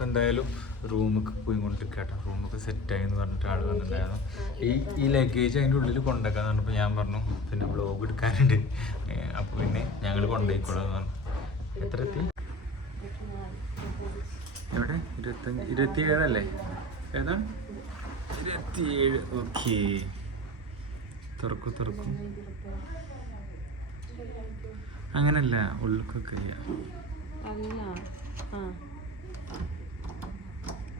അപ്പൊ എന്തായാലും റൂമൊക്കെ പോയി കൊണ്ടിരിക്കട്ടെ. റൂമൊക്കെ സെറ്റായി എന്ന് പറഞ്ഞിട്ട് ആൾ വന്നിട്ടുണ്ടായിരുന്നു. ഈ ഈ ലഗേജ് അതിന്റെ ഉള്ളിൽ കൊണ്ടുവെക്കാന്ന് പറഞ്ഞപ്പോൾ ഞാൻ പറഞ്ഞു പിന്നെ വ്ളോഗ് എടുക്കാനുണ്ട്. അപ്പോൾ പിന്നെ ഞങ്ങൾ കൊണ്ടുപോയിക്കോളാം എന്ന് പറഞ്ഞു. എത്ര എത്തി? എവിടെ? ഇരുപത്തഞ്ച് ഇരുപത്തി ഏഴല്ലേ ഏതാണ് ഇരുപത്തിയേഴ്. ഓക്കെ. തുറക്കും തുറക്കും. അങ്ങനല്ല ഉള്ളിക്കൊക്കെ ചെയ്യാം അല്ല ആ തിരിച്ചിട്ട് വാ. Yes, തുറക്ക്, തുറക്ക്. പേടിക്കുന്നില്ല. മാഷാ അല്ലാ.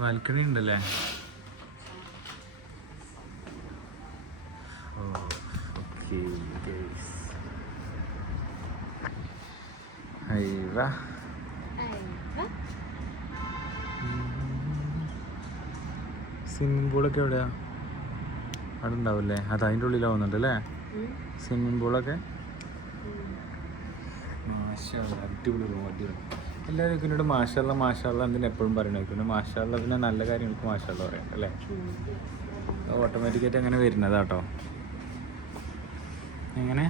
ബാൽക്കണി ഉണ്ടല്ലേ? അയ്യവ സ്വിമ്മിംഗ് പൂളൊക്കെ എവിടെയാ? അവിടെ ഉണ്ടാവില്ലേ അത് അതിന്റെ ഉള്ളിലാവുന്നുണ്ട് അല്ലേ? സ്വിമ്മിംഗ് പൂളൊക്കെ? അടിപൊളി റൂം അടിപൊളി. എല്ലാവരും ഇതിനോട് മാഷാള്ള മാഷാള്ള എന്തിനാ എപ്പോഴും പറയണത് പിന്നെ മാഷാള്ള പിന്നെ നല്ല കാര്യങ്ങൾക്ക് മാഷാള്ള പറയാം അല്ലേ ഓട്ടോമാറ്റിക്കായിട്ട് അങ്ങനെ വരുന്നതാട്ടോ എങ്ങനെ?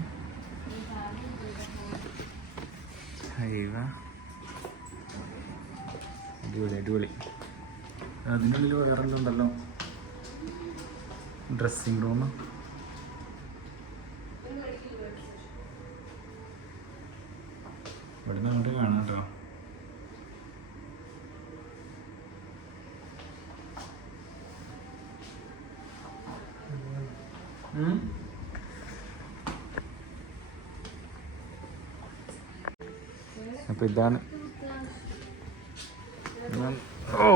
അയ്യവ അടിപൊളി അടിപൊളി. അതിനുള്ളിൽ വേറെ ഉണ്ടല്ലോ? ഡ്രസ്സിങ് റൂം ഇവിടുന്ന് അങ്ങോട്ട് കാണാം കേട്ടോ അപ്പൊ ഇതാണ്. ഓ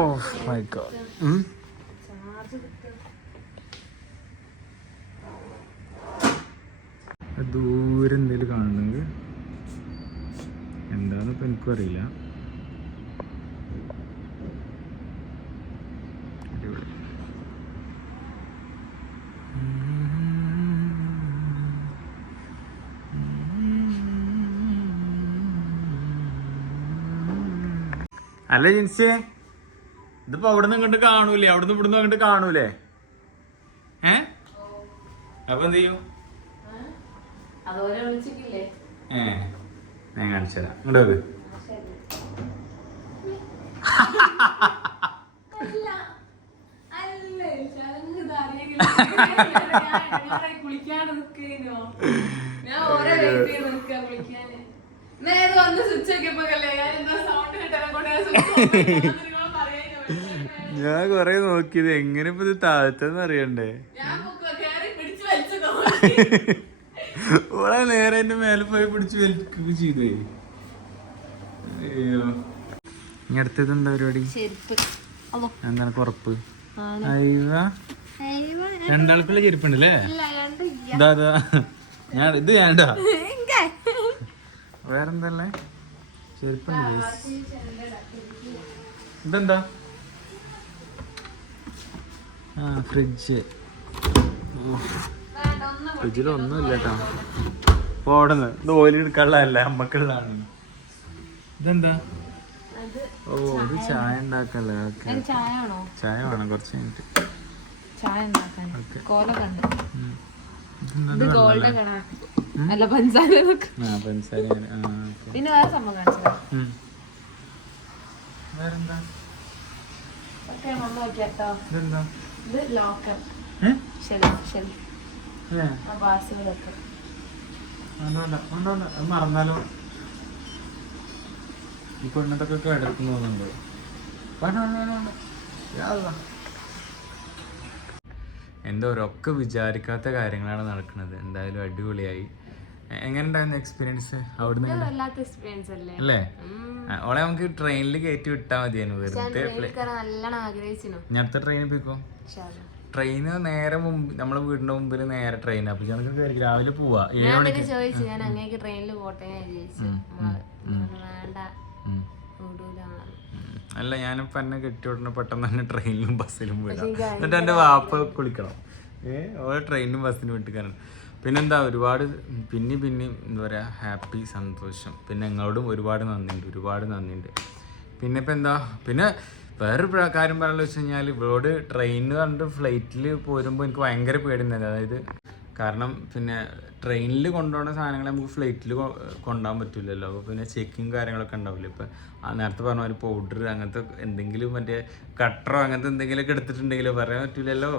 ദൂരെ എന്തേലും കാണുന്നെങ്കിൽ എന്താന്ന് ഇപ്പൊ എനിക്കും അറിയില്ല. അല്ല ജിൻസിയെ ഇതിപ്പോ അവിടുന്ന് ഇങ്ങോട്ട് കാണൂലേ? അവിടുന്ന് ഇവിടുന്ന് അങ്ങോട്ട് കാണൂലേ? ഏ? അപ്പൊ എന്ത് ചെയ്യും? ഏ ഞാൻ കാണിച്ചു തരാം. ഇങ്ങോട്ട് വെക്ക് നിൽക്കുന്നോ ഞാൻ ഓരോ ചെയ്ത് നിൽക്കുക കുളിക്കാന്. ഞാൻ കൊറേ നോക്കിയത് എങ്ങനെ ഇപ്പൊ ഇത് താഴ്ത്തെന്ന് അറിയണ്ടേ? ഓളെ നേരെ എന്റെ മേലെ പോയി പിടിച്ച് വലിക്കുകയും ചെയ്തേ. അയ്യോ. ഇനി അടുത്തത് എന്താ പരിപാടി? എന്താണ് കുറപ്പ്? രണ്ടാൾക്കുള്ള ചെരുപ്പുണ്ട് അല്ലേ ഇതാ ഇതാ. ഞാൻ ഇത് വേണ്ടാ. വേറെന്തല്ലേ? ചെരുപ്പുണ്ട് ഇതെന്താ? ആ ഫ്രിഡ്ജ് ഫ്രിഡ്ജിൽ ഒന്നുമില്ല കേട്ടോ പോടുന്നു ഇത് ഓയിൽ എടുക്കാനുള്ളതല്ല അമ്മക്കുള്ളതാണ് ഇതെന്താ? ഓ ഇത് ചായ ഉണ്ടാക്കല്ലേ? ഓക്കെ ചായ വേണം കുറച്ച് കഴിഞ്ഞിട്ട്. ചായ ഉണ്ടാക്കാൻ. കോല കണ്ടു. ഇത് ഗോൾഡ് കണ അല്ല പഞ്ചസാര പിന്നെ വേറെ സംഭവം കാണിച്ചത് ഇത് ലോക്കർ മറന്നാലോ? ഈ പെണ്ണത്തൊക്കെ കേടെടുക്കുന്നു തോന്നുന്നുണ്ട്. എന്തോ ഒരൊക്കെ വിചാരിക്കാത്ത കാര്യങ്ങളാണ് നടക്കുന്നത്. എന്തായാലും അടിപൊളിയായി. എ- എങ്ങനെ എക്സ്പീരിയൻസ് അവിടുന്ന് ഇത് വല്ലാത്ത എക്സ്പീരിയൻസ് അല്ലേ? അല്ലേ? ഓളെ നമുക്ക് ട്രെയിനിൽ കയറ്റി വിട്ടാൽ മതിയായിരുന്നു. വെറുതെ ഞാൻ അടുത്ത ട്രെയിനിൽ പോയിക്കോ? ട്രെയിന് നേരെ മുമ്പ് നമ്മളെ വീടിന്റെ മുമ്പിൽ നേരെ ട്രെയിൻ അപ്പൊ ഞങ്ങൾക്ക് രാവിലെ പോവാ. ഏഴ് മണിക്ക്. ചോദിച്ചു ഞാൻ അങ്ങേക്ക് ട്രെയിനിൽ പോട്ടെ? വേണ്ട. അല്ല ഞാനിപ്പോ എന്നെ കെട്ടിയോടനെ പെട്ടെന്ന് തന്നെ ട്രെയിനിലും ബസ്സിലും വിടാം എന്നിട്ട് എന്റെ വാപ്പ കുളിക്കണം. ഏഹ് ഓരോ ട്രെയിനിലും ബസ്സിനും വിട്ടിക്കാനാണ് പിന്നെന്താ ഒരുപാട് പിന്നെ പിന്നെ എന്താ പറയുക ഹാപ്പി സന്തോഷം. പിന്നെ നിങ്ങളോടും ഒരുപാട് നന്ദിയുണ്ട് ഒരുപാട് നന്ദിയുണ്ട്. പിന്നെ ഇപ്പം എന്താ പിന്നെ വേറൊരു കാര്യം പറയാനുള്ള വെച്ച് കഴിഞ്ഞാൽ ഇവരോട് ട്രെയിനിൽ പറഞ്ഞിട്ട് ഫ്ലൈറ്റിൽ പോരുമ്പോൾ എനിക്ക് ഭയങ്കര പേടിയുണ്ടായിരുന്നു. അതായത് കാരണം പിന്നെ ട്രെയിനിൽ കൊണ്ടുപോകുന്ന സാധനങ്ങൾ നമുക്ക് ഫ്ലൈറ്റിൽ കൊണ്ടുപോകാൻ പറ്റില്ലല്ലോ അപ്പോൾ പിന്നെ ചെക്കിങ് കാര്യങ്ങളൊക്കെ ഉണ്ടാവില്ല? ഇപ്പം ആ നേരത്തെ പറഞ്ഞ ഒരു പൗഡർ അങ്ങനത്തെ എന്തെങ്കിലും മറ്റേ കട്ടറോ അങ്ങനത്തെ എന്തെങ്കിലുമൊക്കെ എടുത്തിട്ടുണ്ടെങ്കിലോ പറയാൻ പറ്റില്ലല്ലോ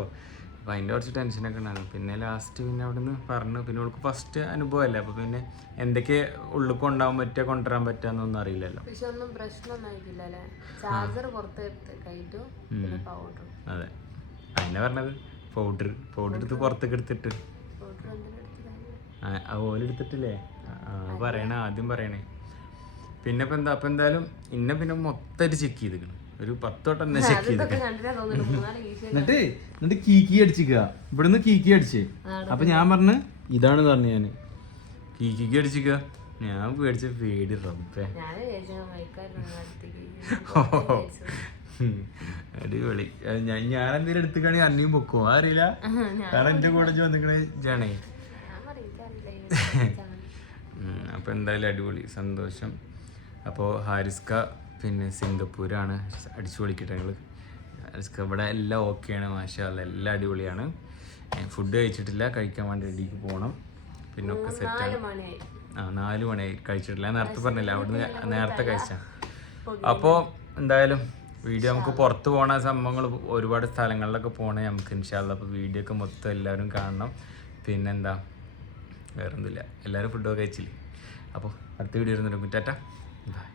അപ്പോൾ അതിന്റെ കുറച്ച് ടെൻഷനൊക്കെ ഉണ്ടായിരുന്നു. പിന്നെ ലാസ്റ്റ് പിന്നെ അവിടെ നിന്ന് പറഞ്ഞു. പിന്നെ അവൾക്ക് ഫസ്റ്റ് അനുഭവമല്ലേ അപ്പോൾ പിന്നെ എന്തൊക്കെ ഉള്ളിൽ കൊണ്ടാവാൻ പറ്റുക കൊണ്ടുവരാൻ പറ്റുകയെന്നൊന്നും അറിയില്ലല്ലോ. പക്ഷെ ഒന്നും പ്രശ്നമൊന്നും ചാർജർ പുറത്ത് അതെ. അതിനെ പറഞ്ഞത്. പൗഡർ പൗഡർ എടുത്ത് പുറത്തേക്ക് എടുത്തിട്ട്. പൗഡർ എന്തിനാ ആ, ആ ഓൽ എടുത്തിട്ടില്ലേ? ആ ആ, പറയണേ ആദ്യം പറയണേ. പിന്നെ ഇപ്പം എന്താ അപ്പം എന്തായാലും ഇന്നെ പിന്നെ മൊത്തമായിട്ട് ചെക്ക് ചെയ്തിക്കണം ഒരു പത്തോട്ടം എന്നിട്ട് എന്നിട്ട് കീക്കി അടിച്ചിക്കുക. ഇവിടുന്ന് കീക്കി അടിച്ച്. അപ്പൊ ഞാൻ പറഞ്ഞു ഇതാണ് പറഞ്ഞു ഞാൻ. കീക്കിക്ക് അടിച്ചിക്ക ഞാൻ പേടിച്ച പേടി റബ്ബേ. അടിപൊളി. ഞാൻ ഞാൻ എന്തെങ്കിലും എടുത്തുക്കാണെങ്കിൽ അന്നയും പൊക്കും. അറിയില്ല. കാരണം എന്റെ കൂടെ വന്നിക്കണേ ജാണേ അപ്പൊ എന്തായാലും അടിപൊളി. സന്തോഷം. അപ്പോൾ ഹാരിസ്ക പിന്നെ സിംഗപ്പൂരാണ്. അടിച്ചു പൊളിക്കട്ടെ ഞങ്ങൾ ഇവിടെ എല്ലാം ഓക്കെയാണ് മാഷാല്ല എല്ലാം അടിപൊളിയാണ്. ഫുഡ് കഴിച്ചിട്ടില്ല. കഴിക്കാൻ വേണ്ടി റെഡിക്ക് പോകണം പിന്നെ ഒക്കെ സെറ്റ് നാല് ആ നാല് മണി കഴിച്ചിട്ടില്ല. നേരത്തെ പറഞ്ഞില്ല അവിടുന്ന് നേരത്തെ കഴിച്ച. അപ്പോൾ എന്തായാലും വീഡിയോ നമുക്ക് പുറത്ത് പോണ സംഭവങ്ങൾ ഒരുപാട് സ്ഥലങ്ങളിലൊക്കെ പോകണേ നമുക്ക് ഇൻഷാല്ല അപ്പോൾ വീഡിയോ ഒക്കെ മൊത്തം എല്ലാവരും കാണണം. പിന്നെന്താ? വേറൊന്നുമില്ല എല്ലാവരും ഫുഡൊക്കെ കഴിച്ചില്ലേ? അപ്പോൾ അടുത്ത വീഡിയോ ഇരുന്നിട്ട് കുറ്റാറ്റ ബൈ